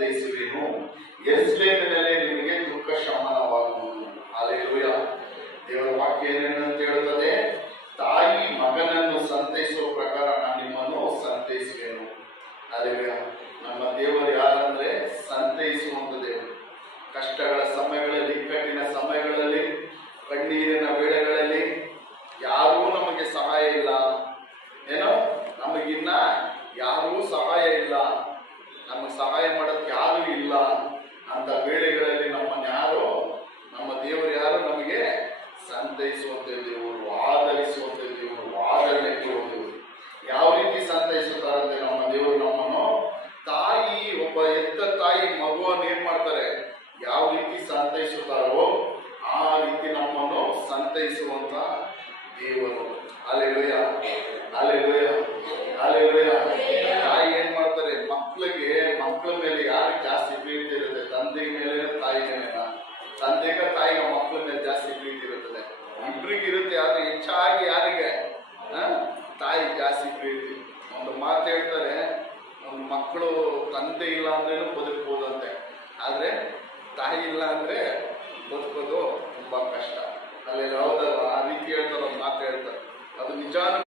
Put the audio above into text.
ಸಂತೈಸುವೆನು, ಯೆರೂಸಲೇಮಿನಲ್ಲಿ ನಿಮಗೆ ದುಃಖ ಶಮನವಾಗುವುದು. ಹಲ್ಲೆಲೂಯಾ. ದೇವರ ವಾಕ್ಯ ಏನೇನಂತ ಹೇಳುತ್ತದೆ? ತಾಯಿ ಮಗನನ್ನು ಸಂತೈಸುವ ಪ್ರಕಾರ ನಾನು ನಿಮ್ಮನ್ನು ಸಂತೈಸುವೆನು. ಹಲ್ಲೆಲೂಯಾ. ನಮ್ಮ ದೇವರು ಯಾರಂದ್ರೆ ಸಂತೈಸುವಂತ ದೇವರು. ಕಷ್ಟಗಳ ಸಮಯಗಳಲ್ಲಿ, ಇಕ್ಕಟ್ಟಿನ ಸಮಯಗಳಲ್ಲಿ, ಕಣ್ಣೀರಿನ ವೇಳೆಗಳಲ್ಲಿ ಯಾರೂ ನಮಗೆ ಸಹಾಯ ಇಲ್ಲ. ಏನೋ ನಮಗಿನ್ನ ಯಾರೂ ಸಹಾಯ ಇಲ್ಲ, ನಮಗೆ ಸಹಾಯ ಮಾಡೋದಕ್ಕೆ ಯಾರೂ ಇಲ್ಲ ಅಂತ ವೇಳೆಗಳಲ್ಲಿ ನಮ್ಮನ್ನು ಯಾರು, ನಮ್ಮ ದೇವರು ಯಾರು? ನಮಗೆ ಸಂತೈಸುವಂತ ದೇವರು, ಆದರಿಸುವಂತ ದೇವರು, ಆದರಣೆ ಕೊಡುವುದು. ಯಾವ ರೀತಿ ಸಂತೈಸುತ್ತಾರಂತೆ ನಮ್ಮ ದೇವರು ನಮ್ಮನ್ನು? ತಾಯಿ, ಒಬ್ಬ ಎತ್ತ ತಾಯಿ ಮಗುವನ್ನು ಏನ್ ಮಾಡ್ತಾರೆ, ಯಾವ ರೀತಿ ಸಂತೈಸುತ್ತಾರೋ ಆ ರೀತಿ ನಮ್ಮನ್ನು ಸಂತೈಸುವಂತ ದೇವರು. Hallelujah, hallelujah, hallelujah. ತಾಯಿ ಏನ್ ಮಾಡ್ತಾರೆ? ಮಕ್ಕಳ ಮೇಲೆ ಯಾರು ಜಾಸ್ತಿ ಪ್ರೀತಿ ಇರುತ್ತೆ? ತಂದೆ ಮೇಲೆ, ತಾಯಿ ಮೇಲೆನಾ? ತಂದೆಗ ತಾಯಿಗ ಮಕ್ಕಳ ಮೇಲೆ ಜಾಸ್ತಿ ಪ್ರೀತಿ ಇರುತ್ತದೆ. ಇಬ್ಬರಿಗೆ ಇರುತ್ತೆ, ಆದ್ರೆ ಹೆಚ್ಚಾಗಿ ಯಾರಿಗೆ? ತಾಯಿ ಜಾಸ್ತಿ ಪ್ರೀತಿ. ಒಂದು ಮಾತು ಹೇಳ್ತಾರೆ, ಒಂದು ಮಕ್ಕಳು ತಂದೆ ಇಲ್ಲ ಅಂದ್ರೇನು ಬದುಕ್ಬೋದಂತೆ, ಆದ್ರೆ ತಾಯಿ ಇಲ್ಲ ಅಂದ್ರೆ ಬದುಕೋದು ತುಂಬಾ ಕಷ್ಟ. ಅಲ್ಲಿ ಹೌದಲ್ಲ, ಆ ರೀತಿ ಹೇಳ್ತಾರೆ, ಒಂದು ಮಾತು ಹೇಳ್ತಾರೆ, ಅದು ನಿಜಾನ.